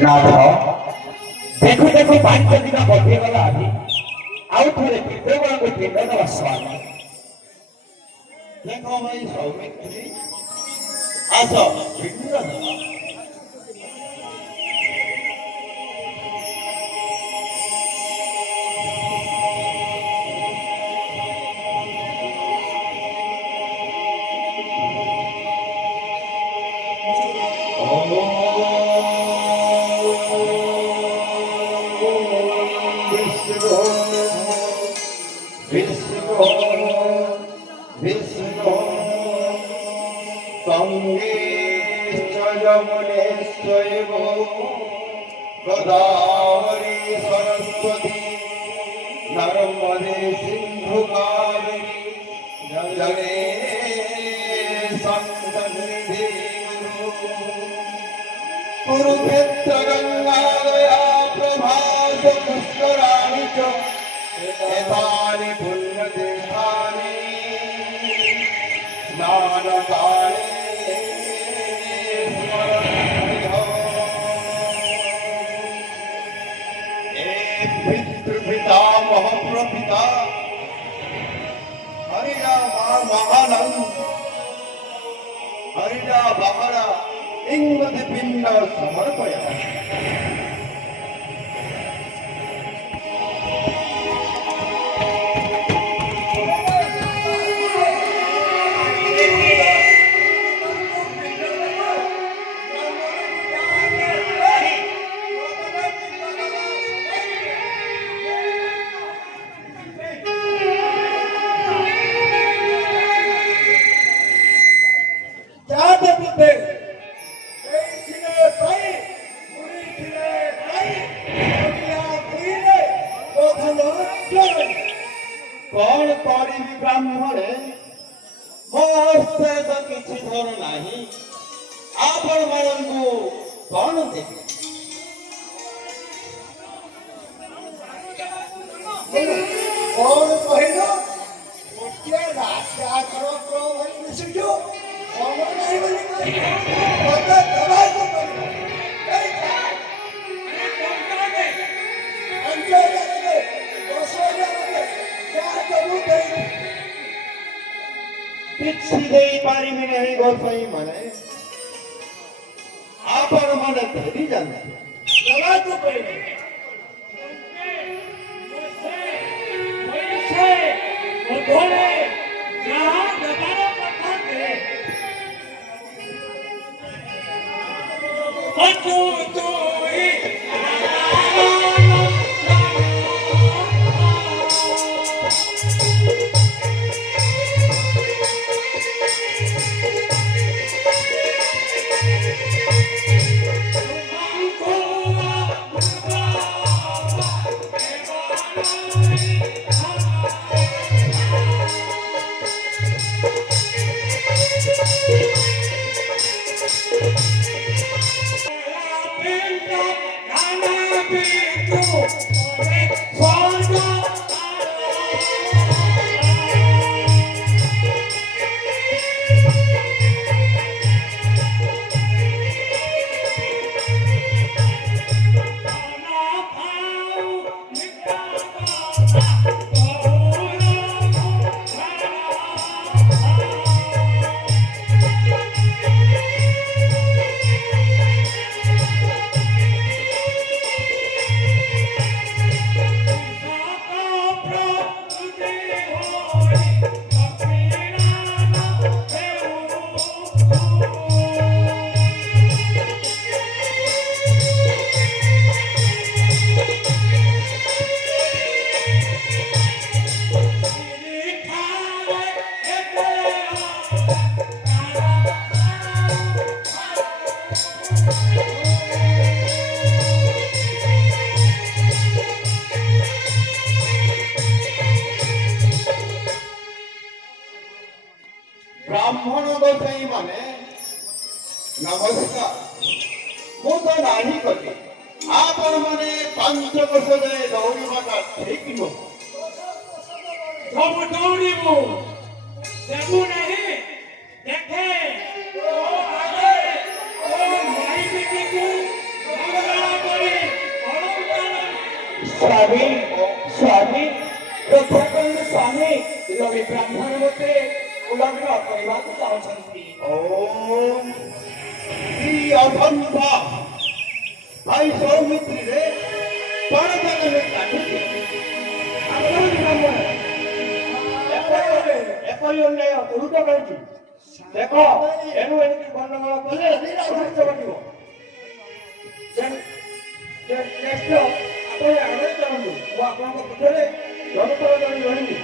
नाथ देखु देखु 5 दिन बढ़ीगला आदि आउ थोड़े केवल गोटे दवा स्वामी देखो भाई सौमित्री आस भिन्न गोदावरी सरस्वती नर्मदे सिंधु कावेरी जले संगनिधि कुरुक्षेत्र गंगा दया प्रभास पुष्कराणि च एतानि पुण्यतीर्थानि स्नानकाले पिता हरिणा महानंद हरिणा बहरा इंगति पिंड समर्पय कौन करी ब्राह्मणे मो हस्ते तो किसी धर नहीं आपण मानू कौन देखे कौन कहलो गोटे राजा कर प्रभु मिसिजो कौन नहीं बोली मत दबा को किसी दे पारिबी नहीं गोसाई माने आपण माने धरी जानते दबा को पड़े ब्राह्मण गोसाई माने नमस्कार मु तो नाही कटे आपण माने 5 वर्ष जाए दौड़ीबाटा ठीक नो सब दौड़ीबू देखू नहीं देखे ओ आगे ओ माई बेटी को ସ୍ୱାମୀ ସ୍ୱାମୀ ରକ୍ଷା କରିଲେ ସ୍ୱାମୀ ରବି ବ୍ରାହ୍ମଣ ମତେ ଲଗ୍ନ କରିବାକୁ ଚାହୁଁଛନ୍ତି। ଓମ୍ ଇ ଅଧନ୍ଧ ଭାଇ ସୌମିତ୍ରୀରେ କଣ ତାଙ୍କର କାଟୁଛି? ଏପରି ଅନ୍ୟାୟ ଗୁରୁତ୍ୱ କରୁଛି। ଦେଖ ଏଣୁ ଏଣିକି ଗଣ୍ଡଗୋଳ କଲେ ଅନିଷ୍ଟ ଘଟିବ। ଆପଣ ଆଗରେ ଚାଲନ୍ତୁ, ମୁଁ ଆପଣଙ୍କ ପଛରେ ଜନତର ଜଣେ ରହିବି।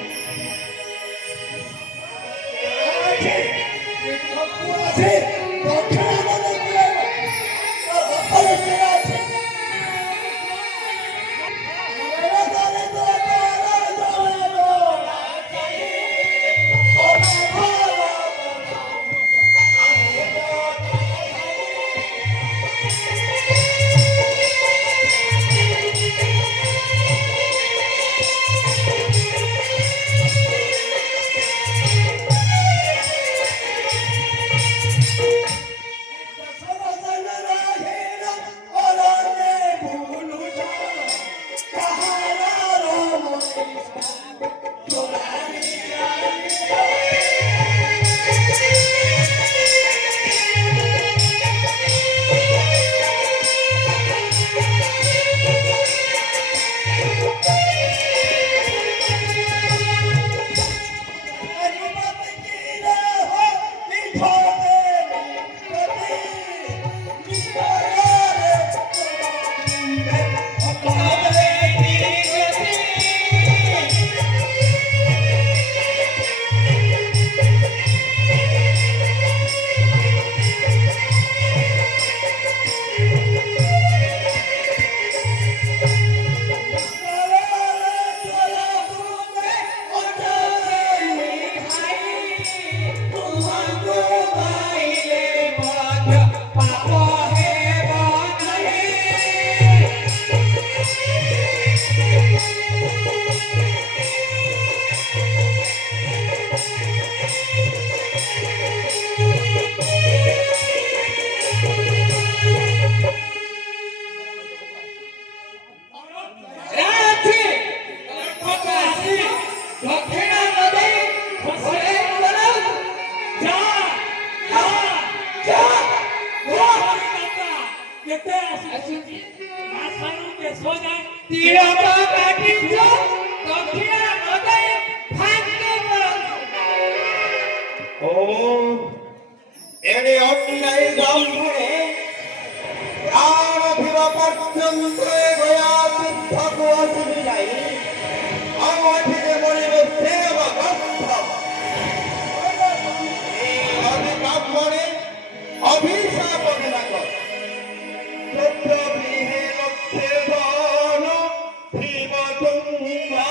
ওম এড়ে অন্যায় ব্রাহ্মণে প্রাণ ভিবা পর্যন্ত গয়া তীর্থক আসবি নাই আমাঠিতে মরিবে দেব গন্ধ এই অধি ব্রাহ্মণে অভিশাপ বিনাক চোদ্দ বিহে লক্ষ্যে বন ভীম তুঙ্গা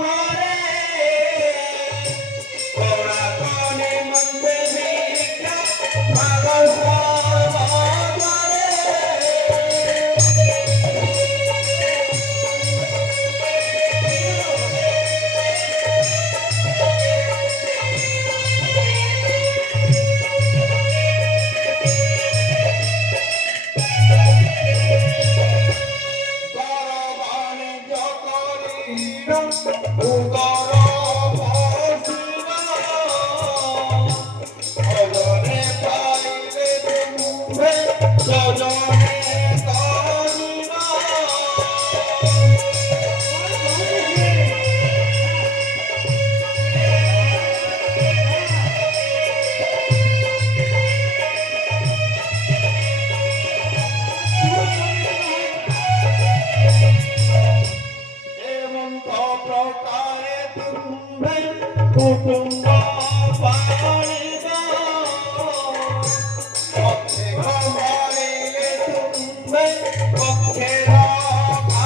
ঘরে ওরা কনে মন্দে ভিক্ষা কুটুম্ব পারিবা পক্ষে ঘরে তুমি পক্ষে পারিবা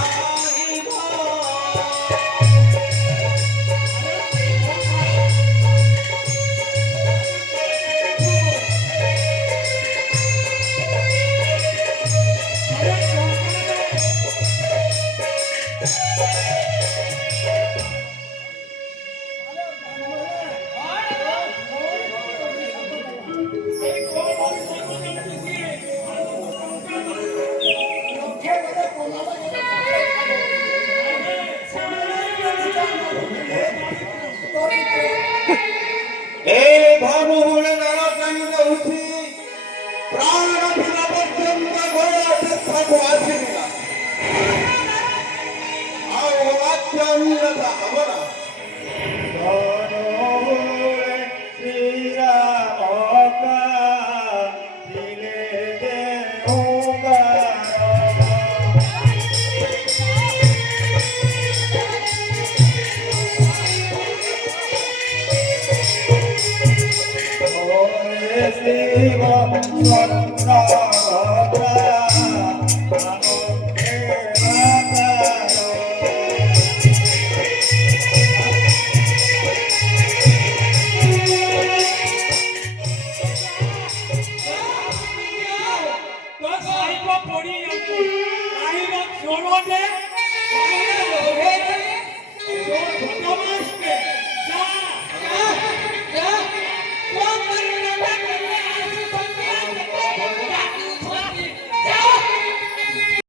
ପଡ଼ିଯାଉଛି କାହିଁର କ୍ଷଣଟେ